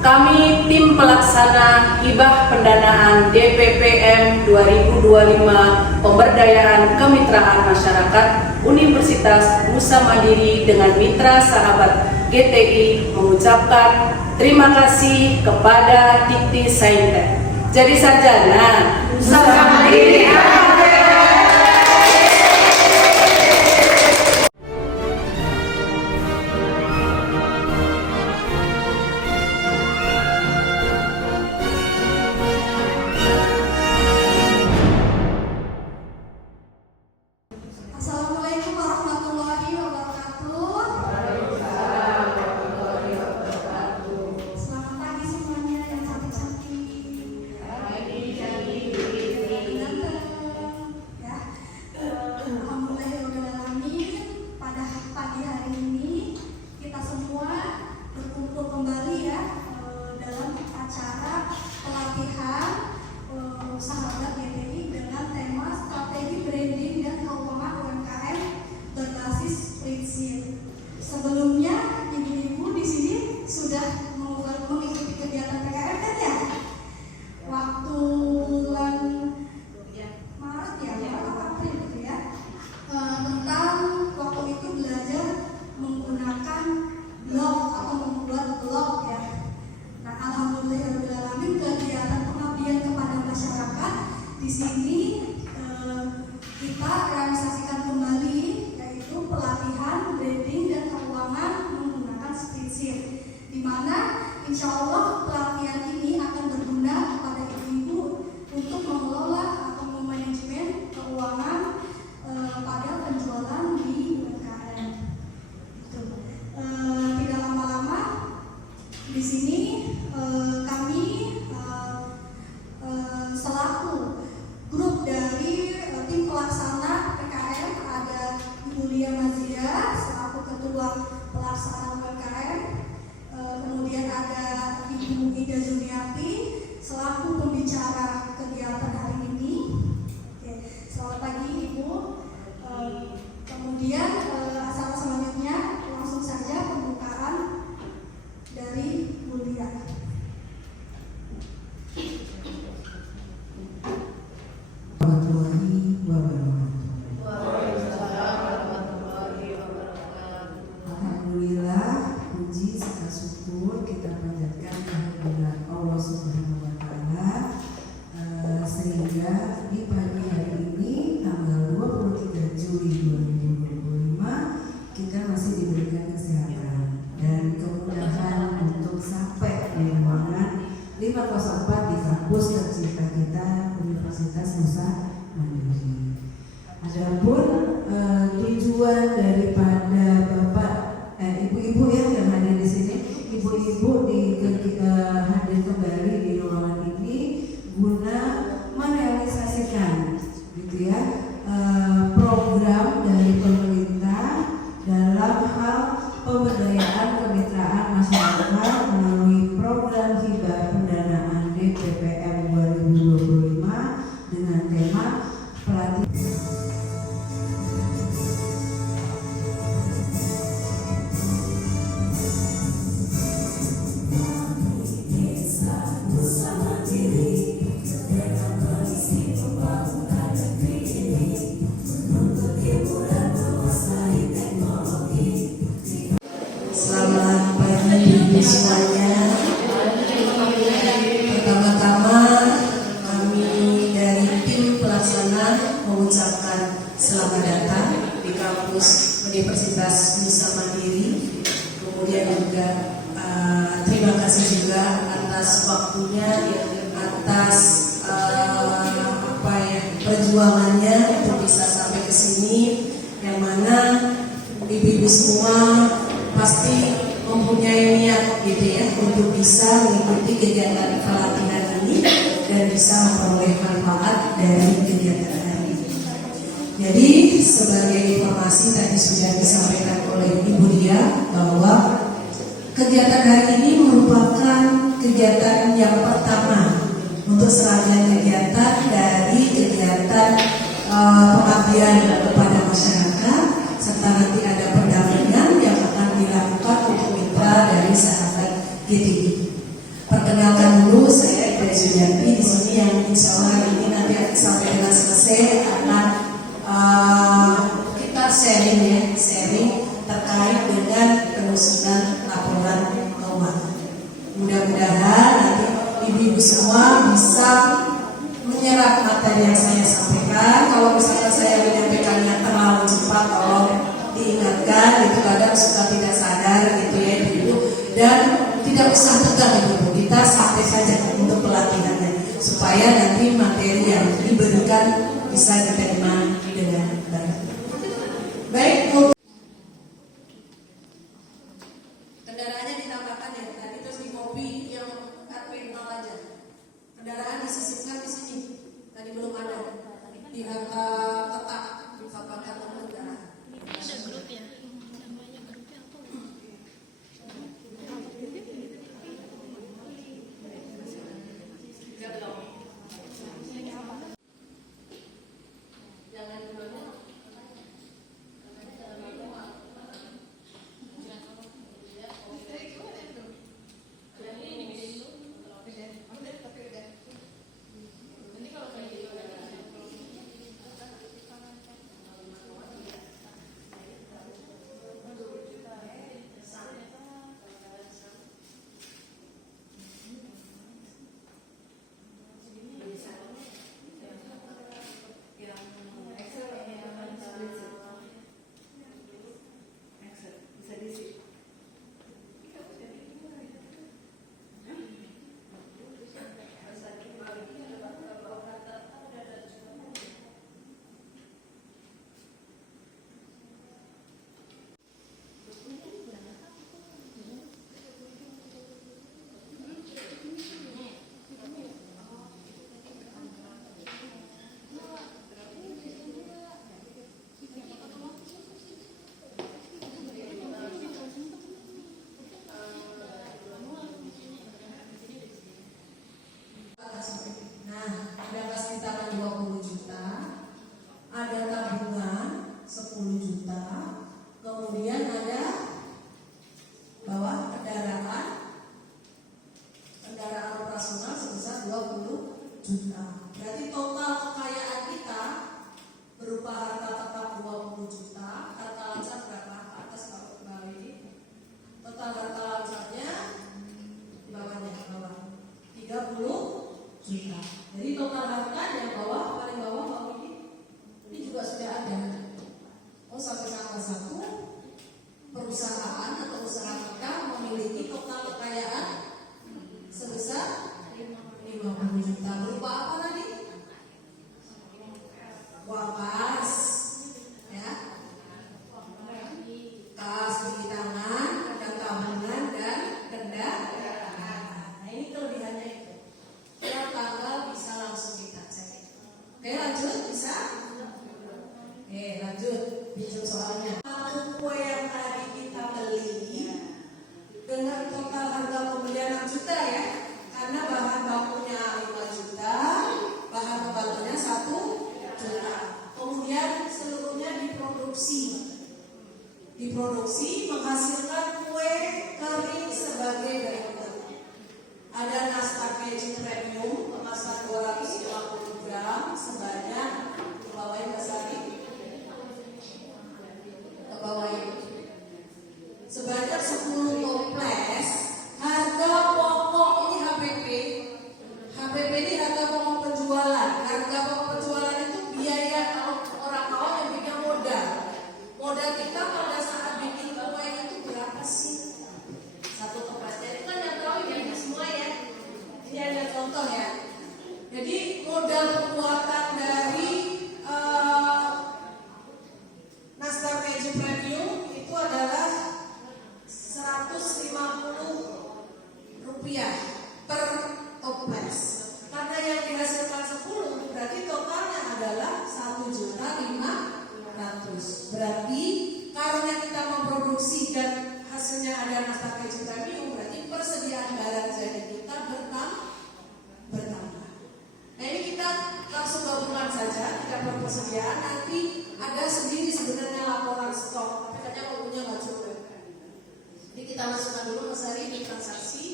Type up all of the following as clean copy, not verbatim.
Kami tim pelaksana hibah pendanaan DPPM 2025 Pemberdayaan Kemitraan Masyarakat Universitas Nusa Mandiri dengan mitra sahabat GTI mengucapkan terima kasih kepada Dikti Saintek. Jadi sarjana Nusa Mandiri. Assalamualaikum warahmatullahi wabarakatuh. Selamat pagi semuanya yang cantik-cantik. Ya. Alhamdulillahirobbilalamin. Pada pagi hari ini kita semua berkumpul kembali ya dalam acara pelatihan sahabat GTI dengan tema strategi branding dan keuangan UMKM berbasis prinsip. Sebelumnya ibu-ibu di sini sudah mengikuti kegiatan PKM kan ya? Waktu bulan Maret ya, Maret atau April gitu ya. Tentang waktu itu belajar menggunakan blog atau membuat blog ya. Nah, alhamdulillahirobbilalamin kegiatan pengabdian kepada masyarakat di sini kita realisasikan kembali, yaitu pelatihan branding dan keuangan menggunakan prinsip, di mana insya Allah pelatihan ini akan berguna kepada ibu-ibu untuk mengelola atau memanajemen keuangan pada penjualan di UMKM. Tidak lama-lama di sini kami selaku grup dari tim pelaksana PKM ada Ibu Lia Mazia selaku ketua pelaksana PKM, kemudian ada Ibu Ida Juniati selaku pembicara kegiatan hari ini. Oke, selamat pagi Ibu. Kemudian acara selanjutnya langsung saja pembukaan dari Bu Lia. Alhamdulillah, puji serta syukur kita panjatkan kehadirat Allah Subhanahu wa Ta'ala, sehingga di pagi hari ini tanggal 23 Juli 2025 kita masih diberikan kesehatan dan kemudahan untuk sampai di ruangan 504 di kampus tercinta kita Universitas Nusa Mandiri. Adapun tujuan daripada Bapak ibu-ibu ya yang hadir di sini, ibu-ibu hadir kembali di ruangan ini guna merealisasikan gitu ya program dari pemerintah dalam hal pemberdayaan kemitraan masyarakat melalui program hibah pendanaan DPPM 2025 dengan tema pelatihan. Selamat pagi semuanya. Pertama-tama kami dari tim pelaksana mengucapkan selamat datang di kampus Universitas Nusa Mandiri. Kemudian juga terima kasih juga atas waktunya, atas perjuangannya untuk bisa sampai ke sini, yang mana ibu-ibu semua pasti mempunyai niat gitu ya untuk bisa mengikuti kegiatan pelatihan ini dan bisa memperoleh manfaat dari kegiatan hari ini. Jadi sebagai informasi tadi sudah disampaikan oleh Ibu Lia bahwa kegiatan hari ini merupakan kegiatan yang pertama untuk serangkaian kegiatan dari kegiatan pengabdian kepada masyarakat, serta nanti ada pendampingan yang akan dilakukan untuk mitra dari sahabat GTI. Perkenalkan dulu, saya Ida Sujanti di sini yang insya Allah hari ini nanti sampai dengan selesai akan kita sharing terkait dengan penyusunan laporan keuangan. Mudah-mudahan nanti ibu-ibu semua bisa menyerap materi yang saya sampaikan. Kalau misalnya saya menyampaikannya terlalu cepat, tolong diingatkan. Itu kadang suka tidak sadar gitu ya ibu. Dan tidak usah tegang ibu. Kita sampai saja untuk pelatihannya supaya nanti materi yang diberikan bisa diterima dengan baik. Baik Bu. Kendaraannya ditambahkan ya, tadi terus di kopi yang RP 0 aja. Kendaraan disisipkan di sini. Tadi belum ada. Di angka kotak dipaparkan untuk kendaraan. Ada grup ya, namanya grupnya apa? Jangan dulu. Nah, ada kas piutang 20 juta, ada tabungan 10 juta, kemudian ada bawah kendaraan operasional sebesar 20 juta. Berarti total kekayaan kita berupa harta tetap 20 juta, harta lancar berapa? Atas bawah ini. Total harta lancarnya di bawahnya, bawah 30 juta. Jadi total harta yang bawah, paling bawah ini juga sudah ada. Oh, sampai tanggal 1 perusahaan atau usaha kita memiliki total kekayaan sebesar 50 juta. Berupa apa tadi? Uang kas, ya, kas di tangan, ada tabungan dan kendaraan. Nah, ini kelebihannya itu. Tiap tanggal bisa langsung kita cek. Oke, lanjut bisa? Oke, lanjut. Bincang soalnya. Satu kue yang tadi kita beli dengan total harga pembelian 6 juta ya, karena bahan bakunya 5 juta, bahan pembantunya 1 juta. Kemudian seluruhnya diproduksi menghasilkan kue kering sebagai berikut. Ada nastar keju premium kemasan 250 gram sebanyak sebanyak 10 toples. Harga pokok ini HPP ini harga pokok penjualan. Harga pokok penjualan itu biaya orang awam yang bikin modal. Modal kita pada saat bikin kue itu berapa sih? 1 toplesnya itu kan yang tahu ya semua ya. Ini ada contoh ya. Jadi modal pembuatan dari nastar keju premium itu adalah Rp150 per toples. Karena yang dihasilkan 10, berarti totalnya adalah 1.500.000. Berarti karena kita memproduksi dan hasilnya ada nastar keju premium, berarti persediaan barang jadi kita bertambah. Nah, ini kita langsung gabungan saja, tidak perlu persediaan. Nanti ada sendiri sebenarnya laporan stok, tapi katanya waktunya nggak cukup. Jadi kita masukkan dulu Mas Hari di transaksi.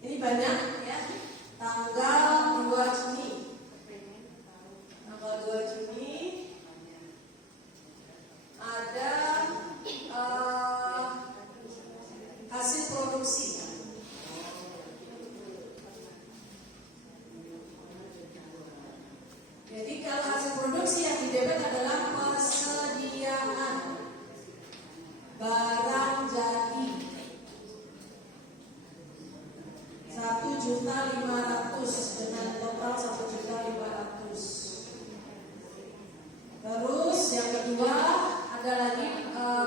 Ini banyak ya. Tanggal 2 Juni. Tanggal 2 Juni ada hasil produksi. Jadi kalau hasil produksi yang didebet adalah persediaan barang jadi 1.500.000 dengan total 1.500.000. Terus yang kedua ada lagi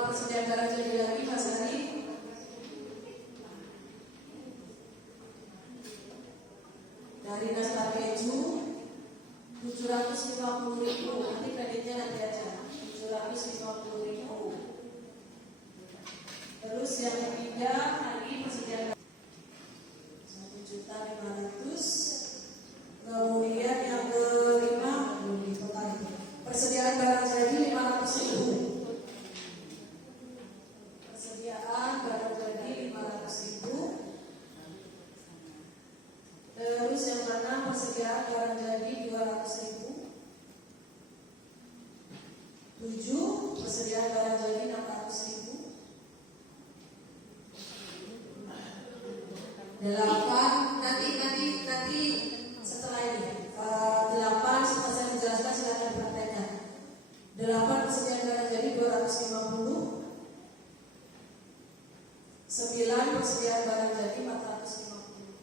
persediaan barang jadi lagi Mas Ari. Dari nastar keju 750.000, nanti kreditnya nanti aja 750.000. Terus yang ketiga lagi persediaan 1.500.000. Kemudian yang kelima total persediaan barang jadi 500.000. Persediaan barang jadi 500.000. Terus yang mana persediaan barang jadi 200.000. 7 persediaan barang jadi 600.000. 8 nanti setelah ini 8 setelah saya menjelaskan silakan dipraktekkan. 8 persediaan barang jadi 250. 9 persediaan barang jadi 450.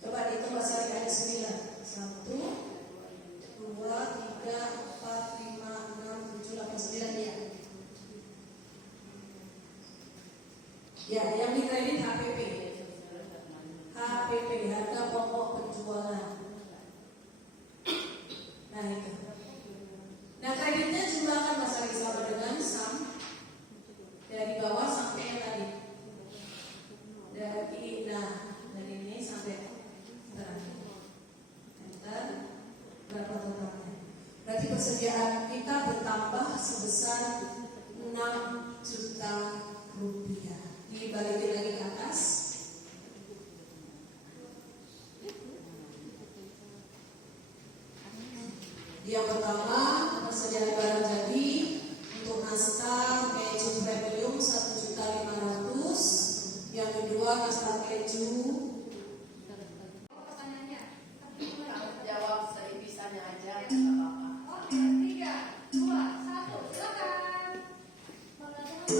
Coba dihitung Mas Ari ada 9. 1 2 3 4 5 6 7 8 9 ya. Ya, yang dikredit HPP. HPP, harga pokok penjualan. Nah itu. Nah kreditnya juga akan Mas Ari sama dengan SAM dari bawah sampai yang tadi. Dari ini sampai enter berapa totalnya? Berarti persediaan kita bertambah sebesar 6 juta rupiah. Dibalikin lagi ke atas. Yang pertama persediaan barang jadi untuk nastar keju premium 1.500.000. Yang kedua nastar keju. Pertanyaannya, Jawab sebisanya aja, nggak apa-apa. oke, 3, 2, 1, silakan. Pertanyaannya apa?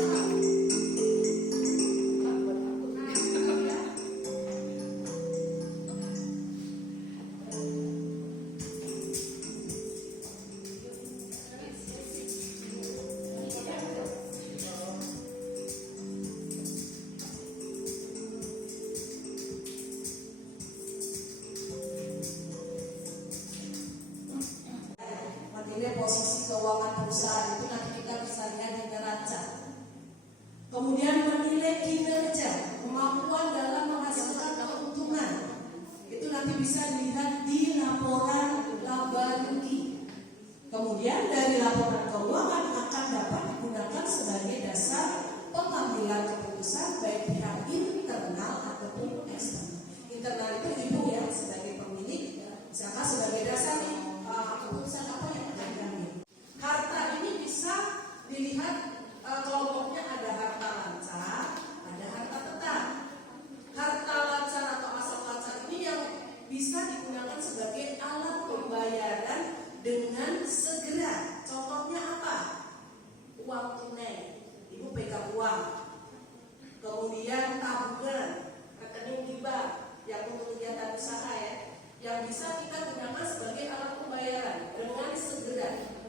Nilai posisi keuangan perusahaan itu nanti kita bisa lihat di neraca. Kemudian menilai kinerja, kemampuan dalam menghasilkan keuntungan, itu nanti bisa dilihat di laporan laba rugi. Kemudian dari laporan keuangan akan dapat digunakan sebagai dasar pengambilan keputusan baik pihak internal ataupun eksternal. Internal itu ibu ya sebagai pemilik, misalkan sebagai dasar nih keputusan apa yang akan diambil. Harta ini bisa dilihat kelompoknya ada harta lancar, ada harta tetap. Harta lancar atau aset lancar ini yang bisa digunakan sebagai alat pembayaran dengan segera. Contohnya apa? Uang tunai, ibu pegang uang. Kemudian tabungan, rekening di bank yang untuk kegiatan usaha ya, yang bisa kita gunakan sebagai alat pembayaran dengan segera.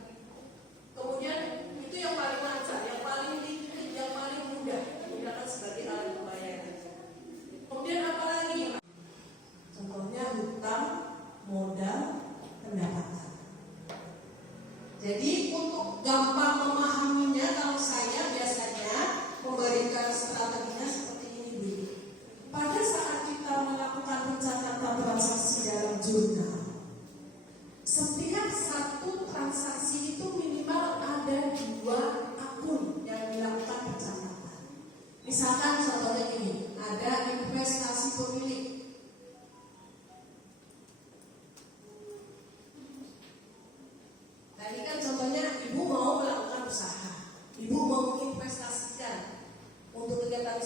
Kemudian itu yang paling lancar, yang paling liquid, yang paling mudah digunakan sebagai alat pembayaran. Kemudian apa lagi? Contohnya hutang, modal, pendapatan. Jadi untuk gampang memahaminya, kalau saya biasanya memberikan strateginya seperti ini dulu. Pada saat kita melakukan pencatatan transaksi dalam jurnal,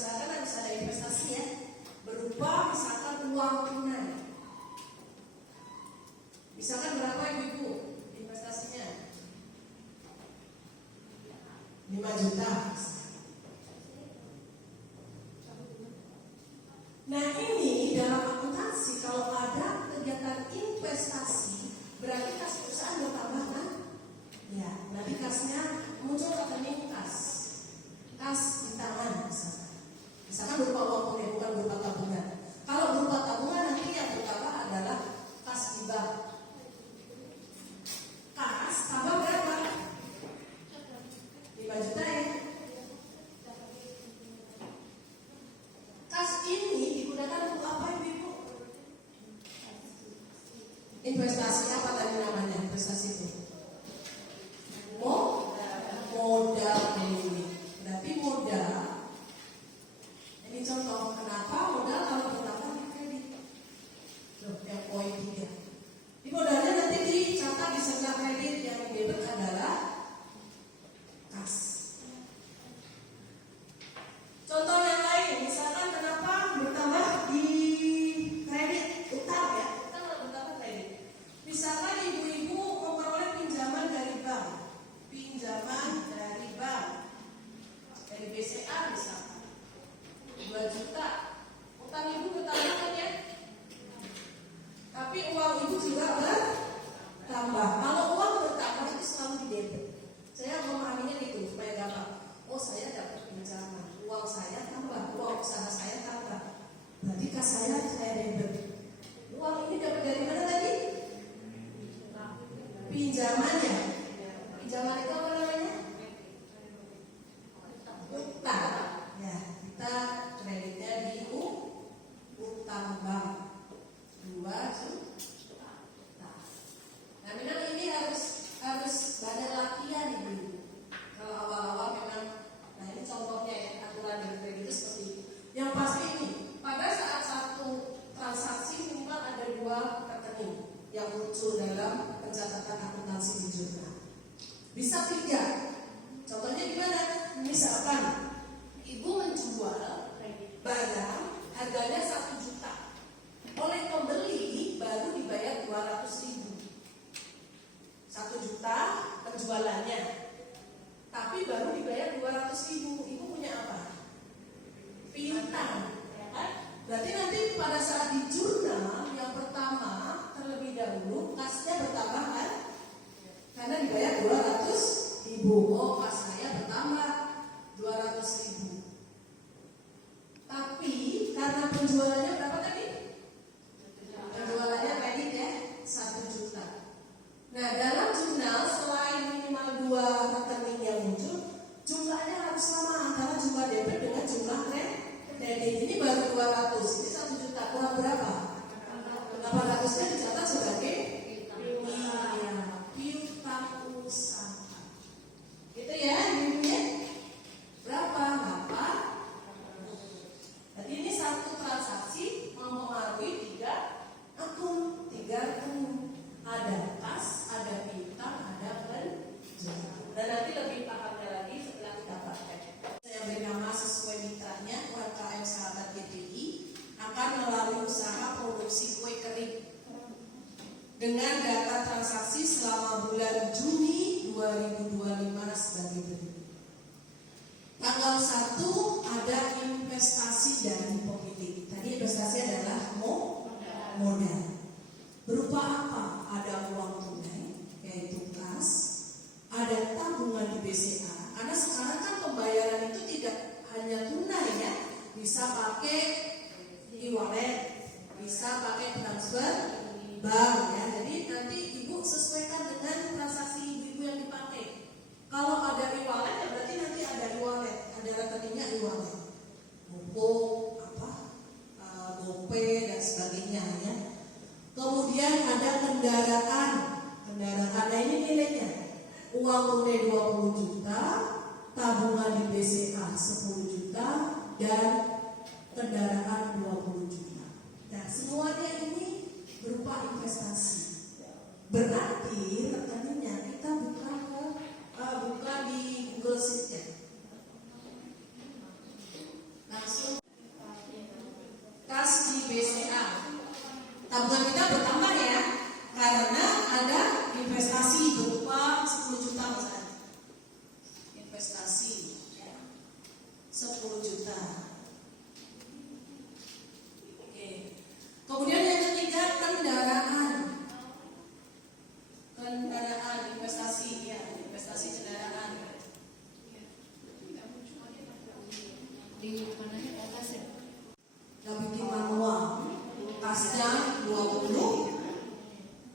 misalkan harus ada investasi ya, berupa misalkan uang tunai. Misalkan berapa ibu investasinya? 5 juta. Nah ini dalam akuntansi kalau ada kegiatan investasi berarti kas perusahaan bertambah kan? Ya, berarti kasnya muncul rekening kas di tangan misalkan berupa uang tunai bukan berupa tabungan. Kalau berupa tabungan nanti yang bertambah adalah kas di bank. Kas tambah berapa? 5 juta ya. Kas ini digunakan untuk apa ibu? Investasi apa tadi namanya? Investasi itu modal ini. Berarti modal. Ini contoh kenapa modal kalau bertambah di kredit. Loh, yang poin 3. Di modalnya nanti dicatat di sebelah kredit yang debit adalah kas. Contoh yang lain, misalkan kenapa bertambah di kredit utang ya? Kita kalau bertambah kredit. Misalkan ibu-ibu memperoleh pinjaman dari bank. Dari BCA misalkan 2 juta. Utang ibu bertambah kan ya? Tapi uang ibu juga bertambah. Kalau uang bertambah itu selalu di debit. Saya memahaminya gitu supaya gampang. Oh saya dapat pinjaman, uang saya tambah, uang usaha saya tambah. Berarti kas saya debit. Uang ini dapat dari mana tadi? Pinjamannya. Pinjaman itu apa namanya? Utang. Ya, kita kreditnya di utang bank 2 juta. Nah, memang ini harus banyak latihan ibu. Kalau awal-awal memang, nah ini contohnya ya aturan dari kredit itu seperti ini. Yang pasti ini pada saat satu transaksi minimal ada 2 rekening yang muncul dalam pencatatan akuntansi di jurnal. Bisa 3. Contohnya gimana? Misalkan ibu menjual barang harganya 1 juta. Oleh pembeli baru dibayar 200.000. 1 juta penjualannya. Tapi baru dibayar 200.000. Ibu punya apa? Piutang, ya kan? Berarti nanti pada saat di jurnal yang pertama terlebih dahulu kasnya bertambah kan? Karena dibayar 200.000. Oh, kas saya bertambah 200.000. Tapi karena penjualannya berapa tadi? Penjualannya kredit ya 1 juta. Nah dalam jurnal selain minimal 2 rekening yang muncul, jumlahnya harus sama antara jumlah debit dengan jumlah kredit. Ini baru 200, ini 1 juta kurang berapa? 800-nya dicatat sebagai piutang usaha. Gitu ya, ibunya berapa? 8. Jadi ini satu transaksi mempengaruhi 3 akun. Ada kas, ada piutang, ada penjualan. Dan nanti lebih pahamnya lagi setelah kita praktek. Saya beri nama sesuai mitranya UMKM Sahabat GPI akan melalui usaha produksi kue kering dengan data transaksi selama bulan Juni 2025 sebagai berikut. Tanggal 1 ada investasi dari pemilik. Tadi investasi adalah modal. Berupa apa? Ada uang tunai, yaitu kas, ada tabungan di BCA. Karena sekarang kan pembayaran itu tidak hanya tunai ya, bisa pakai e-wallet, bisa pakai transfer bank ya. Jadi nanti ibu sesuaikan dengan transaksi ibu yang dipakai. Kalau ada e-wallet ya berarti nanti ada e-wallet, ada rekeningnya e-wallet, GoPay dan sebagainya ya. Kemudian ada kendaraan. Nah ini nilainya. Uang tunai 20 juta, tabungan di BCA 10 juta, dan kendaraan 20 juta. Nah semuanya ini berupa investasi. Berarti rekeningnya kita buka di Google Sheet ya. Langsung kasnya 20,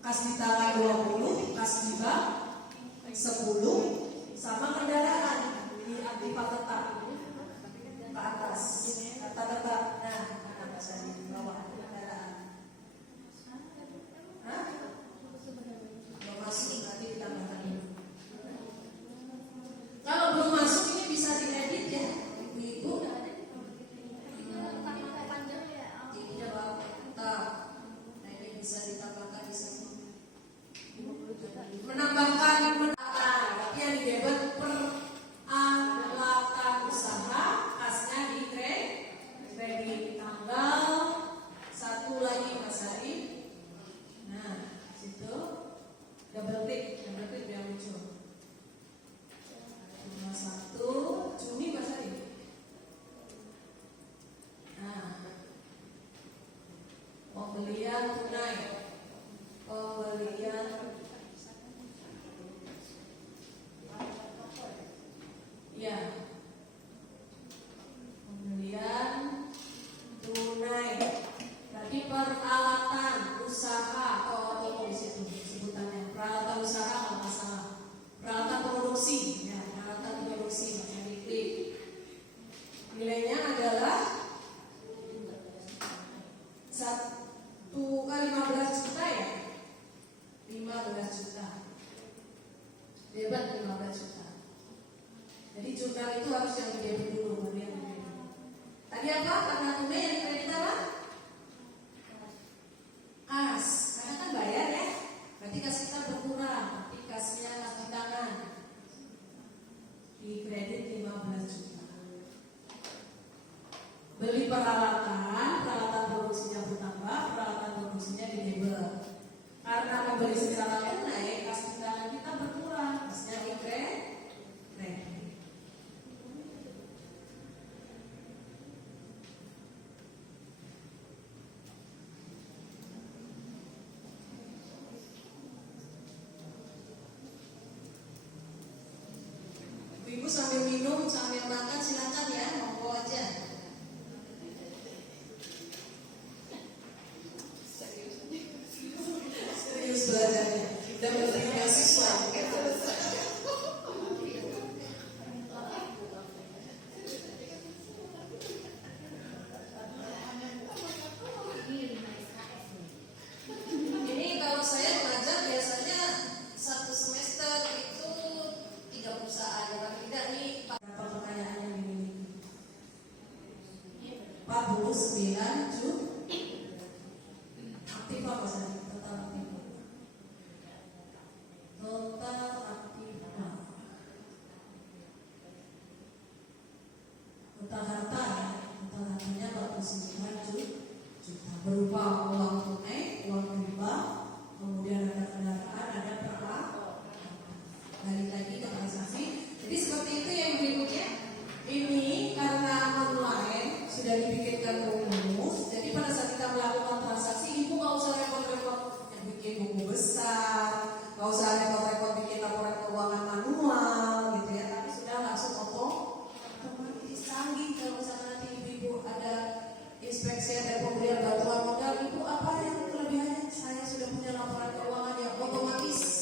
kas di tangan 20, kas di bak 10, sama kendaraan di aktifat tetap ke atas, kata tetap. Nah, mana Mas Adi di bawah kendaraan. Hah? Belum masuk, nanti ditambahkan dulu. Kalau belum masuk ini bisa diedit ya, ibu-ibu. Ininya bawah tetap. Nah ini bisa ditambahkan di sini. Menambahkan tapi yang didebat peralatan usaha, kasnya di kredit tanggal 1 lagi Mas Ari. Nah situ double klik biar muncul. 1 Juni Mas Ari. Nah pembelian tunai, pembelian ya, pembelian tunai. Tadi peralatan usaha, di situ sebutannya peralatan usaha kalau nggak salah. Peralatan produksi, ya peralatan produksi yang diklik. Nilainya adalah 15 juta ya, 15 juta. Debat 15 juta. Jadi jurnal itu harus yang didebit dulu, baru yang didebit. Tadi apa? Karena tunai yang kredit apa? Kas, karena kan bayar ya. Berarti kas kita berkurang. Berarti kasnya kas di tangan. Di kredit 15 juta. Beli peralatan produksinya bertambah, peralatan produksinya didebit. Karena membeli secara tunai, kas di tangan kita berkurang. Kasnya di kredit. Ibu sambil minum, sambil makan silakan ya, monggo aja. Serius belajarnya, udah memberi beasiswa. Ini kalau saya mengajar biasanya 1 semester itu 3 perusahaan, yang tidak nih berapa kekayaan yang dimiliki? 49 juta. Aktif apa saja? Total aktif. Total aktif. Total harta ya. Total hartanya 49 juta. Berupa uang tunai, uang riba, kemudian ada kendaraan, ada peralatan. Balik lagi ke transaksi. Jadi seperti itu yang berikutnya. Ini karena online sudah dibikinkan rumus. Jadi pada saat kita melakukan transaksi, ibu nggak usah repot-repot yang bikin buku besar, nggak usah repot-repot bikin laporan keuangan manual, gitu ya. Tapi sudah langsung otomatis canggih. Kalau misalnya nanti ibu ada inspeksi dan pemberian bantuan modal, ibu apa yang kelebihannya? Saya sudah punya laporan keuangan yang otomatis.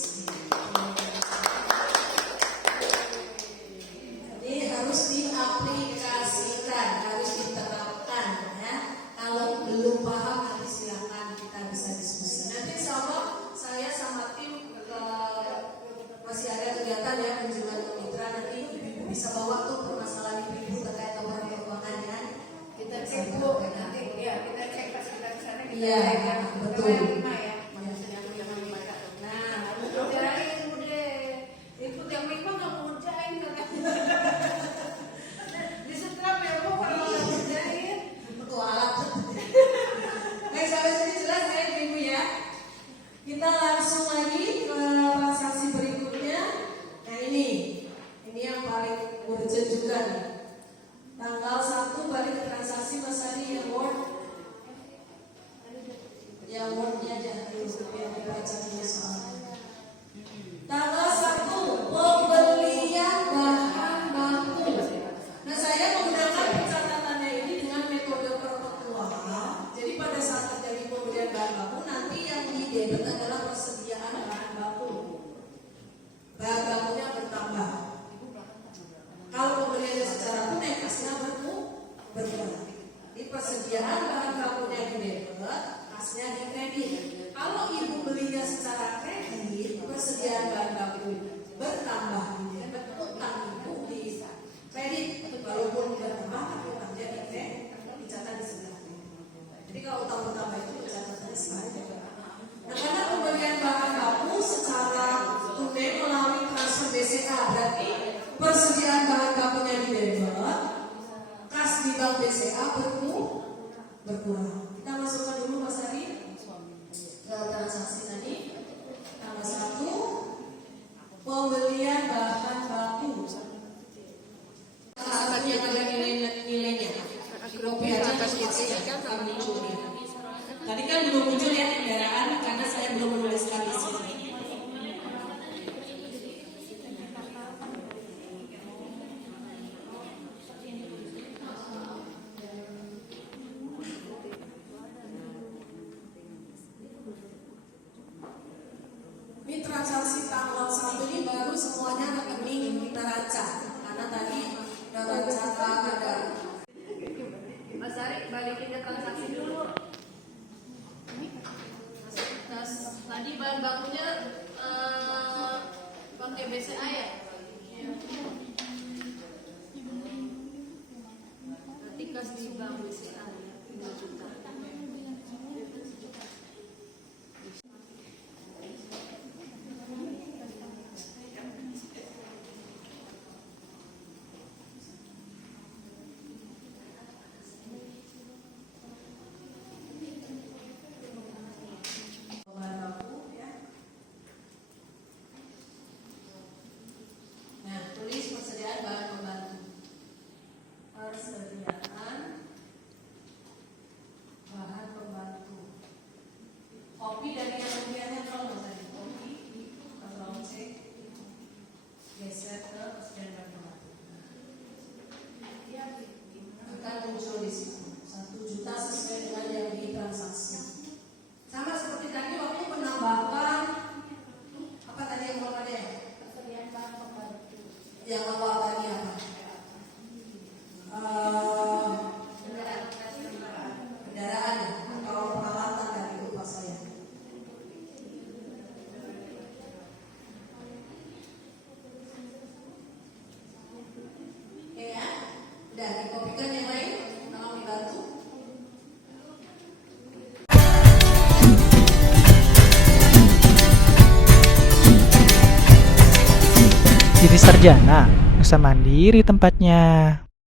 Harus diaplikasikan, harus diterapkan ya. Kalau belum paham nanti silakan kita bisa diskusi. Nanti insya Allah saya sama tim masih ada kegiatan ya, kunjungan ke mitra. Nanti ibu bisa bawa tuh permasalahan ibu terkait laporan keuangan ya. Kita cek bu, nanti ya kita cek pas kita ke sana. Iya, betul. Ya. Nah, kerjain udah. Ibu yang 5 nggak mau kerjain katanya. Disetrap ya bu, kalau nggak kerjain. Betul alat. Baik, sampai sini jelas ya ibu ya. Kita langsung lagi ke transaksi berikutnya. Nah ini yang paling urgent juga nih. Tanggal 1 balik ke transaksi Mas Adi yang wordnya aja. persediaan bahan bakunya di debit, kasnya di kredit. Kalau ibu belinya secara kredit, persediaan bahan baku bertambah di debit, utang ibu di kredit. Walaupun bertambah, tapi utangnya di kredit, dicatat di sebelah. Jadi kalau utang bertambah itu dicatat di sebelah. Nah, karena pembelian bahan baku secara tunai melalui transfer BCA, berarti persediaan bahan bakunya di debit, kas di bank BCA berkurang. Kita masukkan dulu Mas Ari ke transaksi tadi. Tambah 1, pembelian bahan baku. Sahabatnya kalau nilainya. Kopi aja kan kami muncul. Tadi kan belum muncul ya kendaraan karena saya belum menuliskan di sini. Ini transaksi tanggal 1 ini baru semuanya rekening neraca karena tadi neraca ada. Mas Ari, balikin ke transaksi dulu. Tadi bahan bakunya pakai BCA ya? Nanti kas di bank BCA 5 juta. Nah, tulis persediaan bahan pembantu. Persediaan bahan pembantu. Kopi dari yang rupiahnya terlalu tadi. Kopi, terlalu C. Geser ke persediaan bahan pembantu. Akan muncul di situ 1 juta sesuai dengan yang ditransaksi. Sama seperti tadi waktu penambahan apa tadi yang mau ada? Yang awal tadi apa? Kendaraan atau peralatan tadi lupa saya. Oke ya, udah dikopikan yang lain, tolong dibantu. Jadi sarjana, usaha mandiri tempatnya.